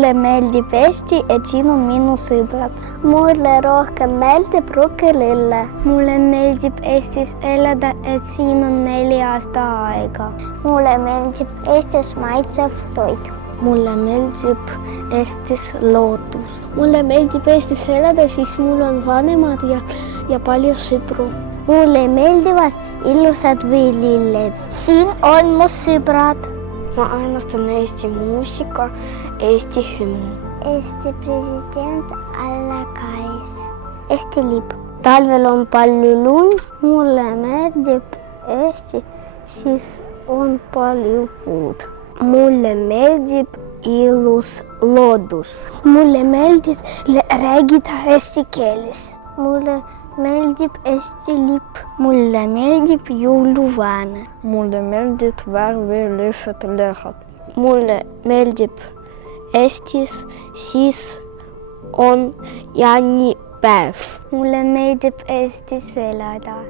Mulle meeldib Eesti, et siin on minu sõbrad. Mulle rohkem meeldib Rukkilill. Mulle meeldib Eestis elada, et siin on 4 aastaaega. Mulle meeldib Eestis maitsev toit. Mulle meeldib Eestis loodus. Mulle meeldib Eestis elada, siis mul on vanemad ja palju sõpru. Mulle meeldivad ilusad võililled. Siin on mu sõbrad. Ma armastan Eesti muusika, Eesti hümn. Eesti president Alla Karis. Eesti lipp. Talvel on palju lund. Mulle meeldib Eesti, siis on palju puud. Mulle meeldib ilus loodus. Mulle meeldib räägida eesti keeles. Mulle meeldib Eesti lipp. Mulle meeldib jõuluvana. Mulle meeldib värvilised lehad. Mulle meeldib Eestis, siis on jaanipäev. Mulle meeldib Eestis elada.